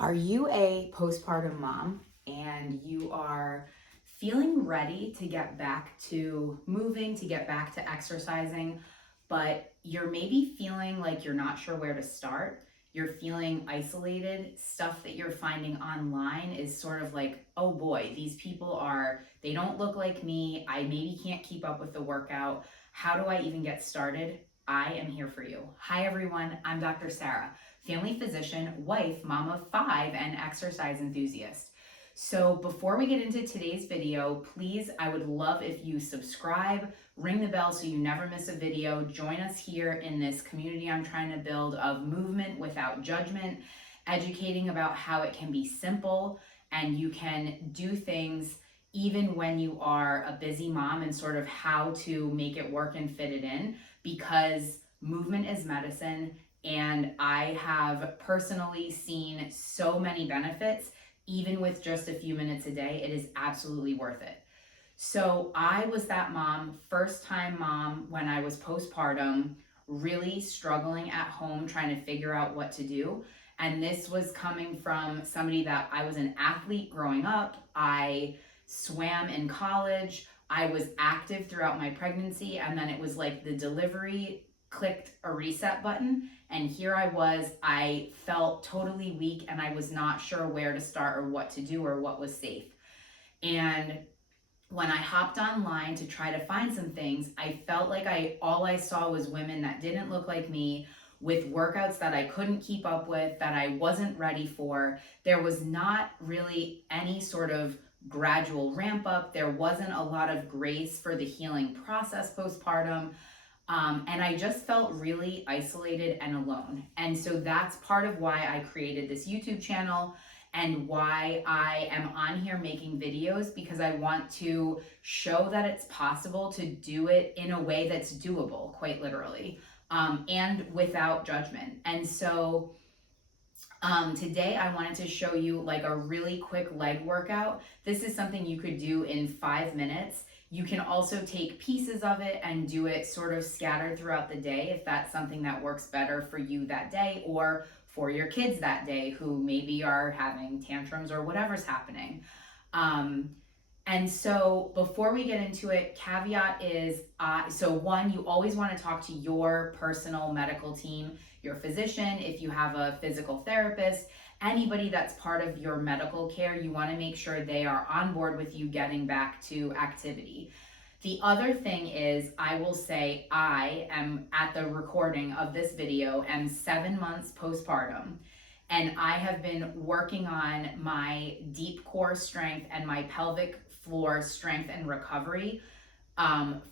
Are you a postpartum mom and you are feeling ready to get back to moving, to get back to exercising, but you're maybe feeling like you're not sure where to start? You're feeling isolated. Stuff that you're finding online is sort of like, oh boy, these people they don't look like me. I maybe can't keep up with the workout. How do I even get started? I am here for you. Hi, everyone. I'm Dr. Sarah, family physician, wife, mom of 5, and exercise enthusiast. So before we get into today's video, please, I would love if you subscribe, ring the bell so you never miss a video. Join us here in this community I'm trying to build of movement without judgment, educating about how it can be simple and you can do things even when you are a busy mom, and sort of how to make it work and fit it in, because movement is medicine. And I have personally seen so many benefits, even with just a few minutes a day. It is absolutely worth it. So I was that mom, first time mom, when I was postpartum, really struggling at home, trying to figure out what to do. And this was coming from somebody that I was an athlete growing up. I swam in college. I was active throughout my pregnancy. And then it was like the delivery clicked a reset button. And here I felt totally weak and I was not sure where to start or what to do or what was safe. And when I hopped online to try to find some things, I felt like all I saw was women that didn't look like me, with workouts that I couldn't keep up with, that I wasn't ready for. There was not really any sort of gradual ramp up. There wasn't a lot of grace for the healing process postpartum. And I just felt really isolated and alone. And so that's part of why I created this YouTube channel and why I am on here making videos, because I want to show that it's possible to do it in a way that's doable, quite literally, and without judgment. And so today I wanted to show you like a really quick leg workout. This is something you could do in 5 minutes. You can also take pieces of it and do it sort of scattered throughout the day if that's something that works better for you that day, or for your kids that day who maybe are having tantrums or whatever's happening. And so before we get into it, caveat is, so one, you always want to talk to your personal medical team, your physician, if you have a physical therapist, anybody that's part of your medical care. You want to make sure they are on board with you getting back to activity. The other thing is, I will say I am, at the recording of this video, am 7 months postpartum. And I have been working on my deep core strength and my pelvic floor strength and recovery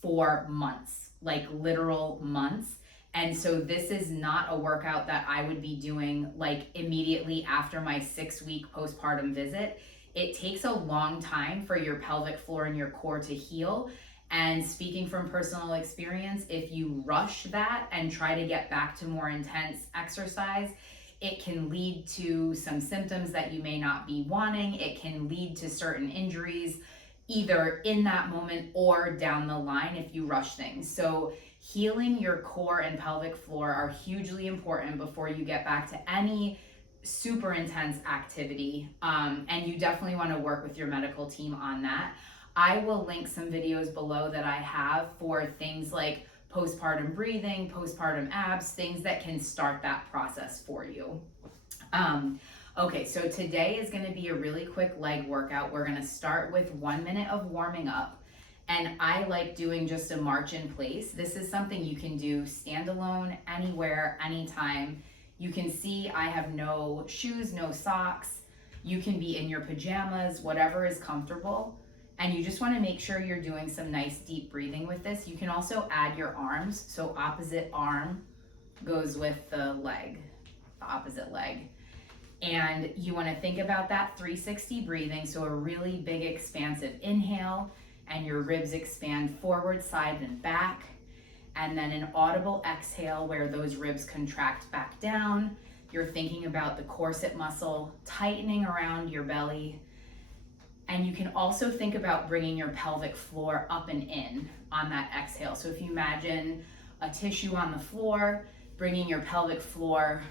for months, like literal months. And so this is not a workout that I would be doing like immediately after my 6-week postpartum visit. It takes a long time for your pelvic floor and your core to heal. And speaking from personal experience, if you rush that and try to get back to more intense exercise, it can lead to some symptoms that you may not be wanting. It can lead to certain injuries, either in that moment or down the line if you rush things. So healing your core and pelvic floor are hugely important before you get back to any super intense activity. And you definitely want to work with your medical team on that. I will link some videos below that I have for things like postpartum breathing, postpartum abs, things that can start that process for you. Okay, so today is going to be a really quick leg workout. We're going to start with 1 minute of warming up. And I like doing just a march in place. This is something you can do standalone, anywhere, anytime. You can see I have no shoes, no socks. You can be in your pajamas, whatever is comfortable. And you just want to make sure you're doing some nice deep breathing with this. You can also add your arms. So opposite arm goes with the leg, the opposite leg. And you want to think about that 360 breathing. So a really big expansive inhale, and your ribs expand forward, side, and back. And then an audible exhale where those ribs contract back down. You're thinking about the corset muscle tightening around your belly. And you can also think about bringing your pelvic floor up and in on that exhale. So if you imagine a tissue on the floor, bringing your pelvic floor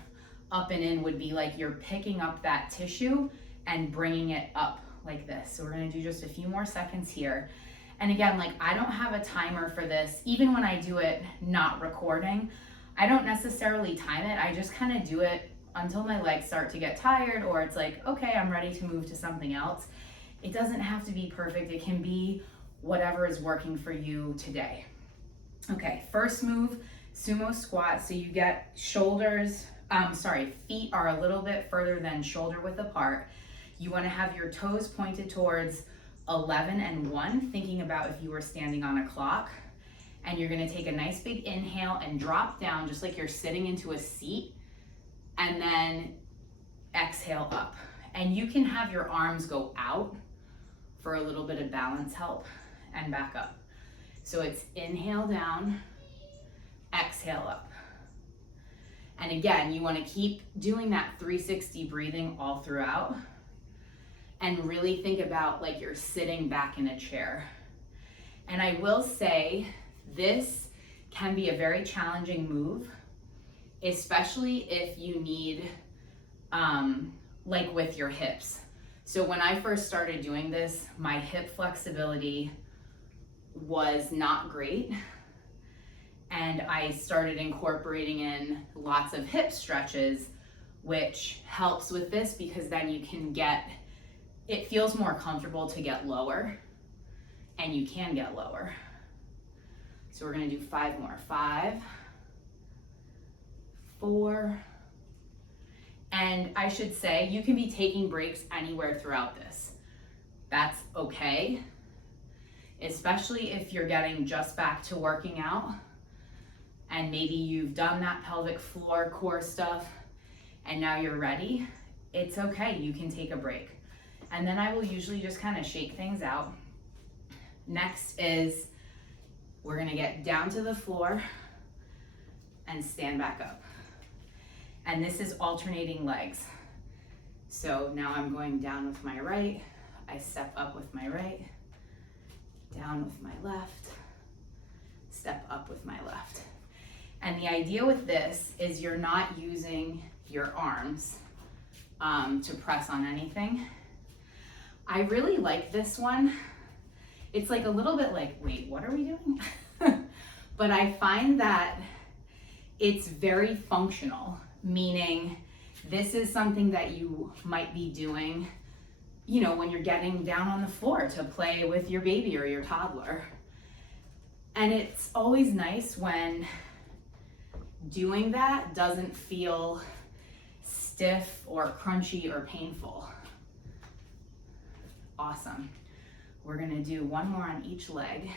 up and in would be like you're picking up that tissue and bringing it up like this. So we're gonna do just a few more seconds here. And again, like I don't have a timer for this. Even when I do it not recording, I don't necessarily time it. I just kind of do it until my legs start to get tired, or it's like, okay, I'm ready to move to something else. It doesn't have to be perfect. It can be whatever is working for you today. Okay, first move, sumo squat. So you get feet are a little bit further than shoulder width apart. You want to have your toes pointed towards 11 and 1, thinking about if you were standing on a clock. And you're going to take a nice big inhale and drop down just like you're sitting into a seat, and then exhale up. And you can have your arms go out for a little bit of balance help, and back up. So it's inhale down, exhale up. And again, you want to keep doing that 360 breathing all throughout, and really think about like you're sitting back in a chair. And I will say this can be a very challenging move, especially if you need like with your hips. So when I first started doing this, my hip flexibility was not great, and I started incorporating in lots of hip stretches, which helps with this because then you can it feels more comfortable to get lower, and you can get lower. So we're gonna do 5 more. 5, 4, and I should say you can be taking breaks anywhere throughout this. That's okay, especially if you're getting just back to working out and maybe you've done that pelvic floor core stuff and now you're ready. It's okay, you can take a break. And then I will usually just kind of shake things out. Next is we're gonna get down to the floor and stand back up. And this is alternating legs. So now I'm going down with my right, I step up with my right, down with my left, step up with my left. And the idea with this is you're not using your arms to press on anything. I really like this one. It's like a little bit like, wait, what are we doing? But I find that it's very functional, meaning this is something that you might be doing, you know, when you're getting down on the floor to play with your baby or your toddler. And it's always nice when doing that doesn't feel stiff or crunchy or painful. Awesome. We're gonna do 1 more on each leg.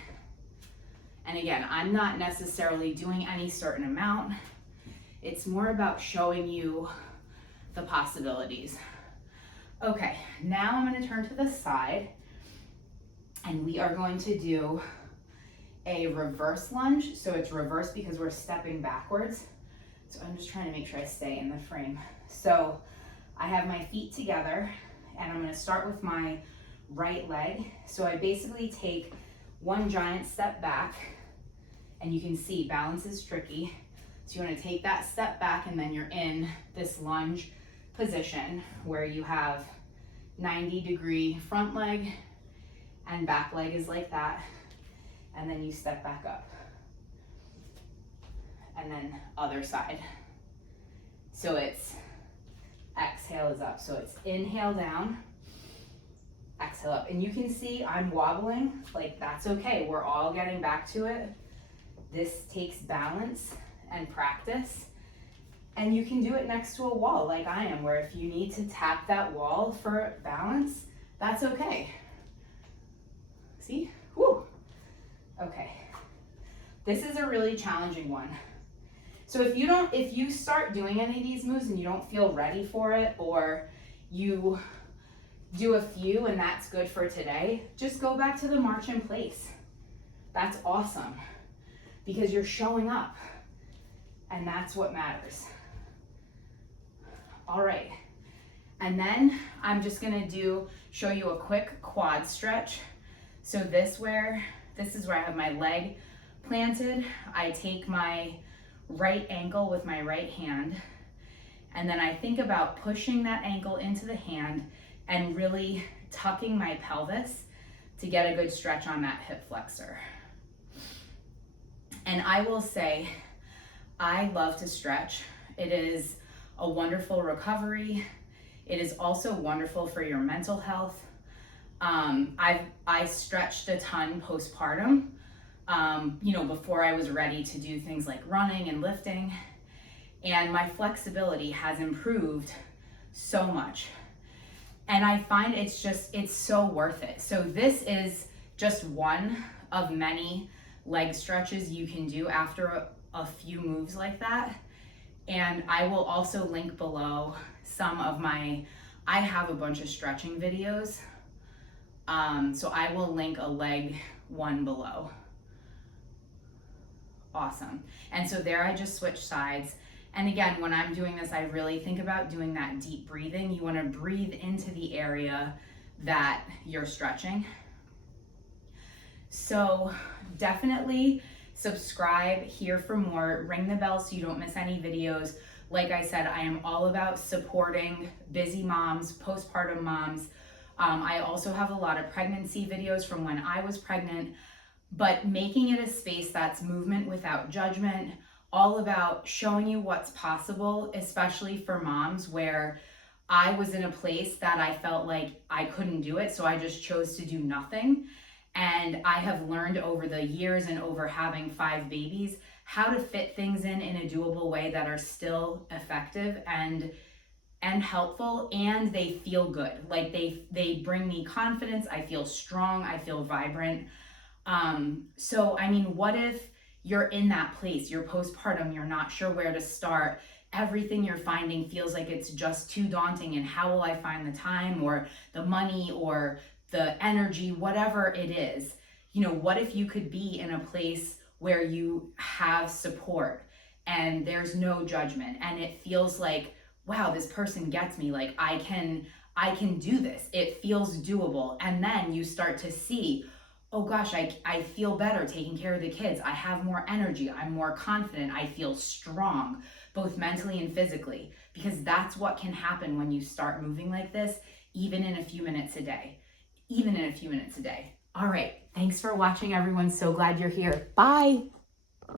And again, I'm not necessarily doing any certain amount. It's more about showing you the possibilities. Okay, now I'm gonna turn to the side and we are going to do a reverse lunge. So it's reverse because we're stepping backwards. So I'm just trying to make sure I stay in the frame. So I have my feet together and I'm gonna start with my right leg. So I basically take 1 giant step back, and you can see balance is tricky. So you want to take that step back and then you're in this lunge position where you have 90-degree front leg and back leg is like that. And then you step back up. And then other side. So it's exhale is up. So it's inhale down, exhale up. And you can see I'm wobbling, like that's okay. We're all getting back to it. This takes balance and practice. And you can do it next to a wall like I am, where if you need to tap that wall for balance, that's okay. See? Woo! Okay. This is a really challenging one. So if you start doing any of these moves and you don't feel ready for it, or you do a few and that's good for today, just go back to the march in place. That's awesome because you're showing up and that's what matters. All right. And then I'm just gonna show you a quick quad stretch. So this is where I have my leg planted. I take my right ankle with my right hand And then I think about pushing that ankle into the hand and really tucking my pelvis to get a good stretch on that hip flexor. And I will say, I love to stretch. It is a wonderful recovery. It is also wonderful for your mental health. I stretched a ton postpartum, before I was ready to do things like running and lifting. And my flexibility has improved so much. And I find it's so worth it. So this is just one of many leg stretches you can do after a few moves like that. And I will also link below I have a bunch of stretching videos. So I will link a leg one below. Awesome. And so there I just switched sides. And again, when I'm doing this, I really think about doing that deep breathing. You want to breathe into the area that you're stretching. So definitely subscribe here for more. Ring the bell so you don't miss any videos. Like I said, I am all about supporting busy moms, postpartum moms. I also have a lot of pregnancy videos from when I was pregnant, but making it a space that's movement without judgment, all about showing you what's possible, especially for moms where I was in a place that I felt like I couldn't do it, so I just chose to do nothing. And I have learned over the years and over having 5 babies how to fit things in a doable way that are still effective and helpful, and they feel good. Like they bring me confidence. I feel strong. I feel vibrant. So I mean, what if you're in that place, you're postpartum, you're not sure where to start, everything you're finding feels like it's just too daunting, and how will I find the time or the money or the energy, whatever it is. What if you could be in a place where you have support and there's no judgment, and it feels like, wow, this person gets me, like I can do this. It feels doable. And then you start to see, oh gosh, I feel better taking care of the kids. I have more energy. I'm more confident. I feel strong, both mentally and physically, because that's what can happen when you start moving like this, even in a few minutes a day. All right. Thanks for watching, everyone. So glad you're here. Bye.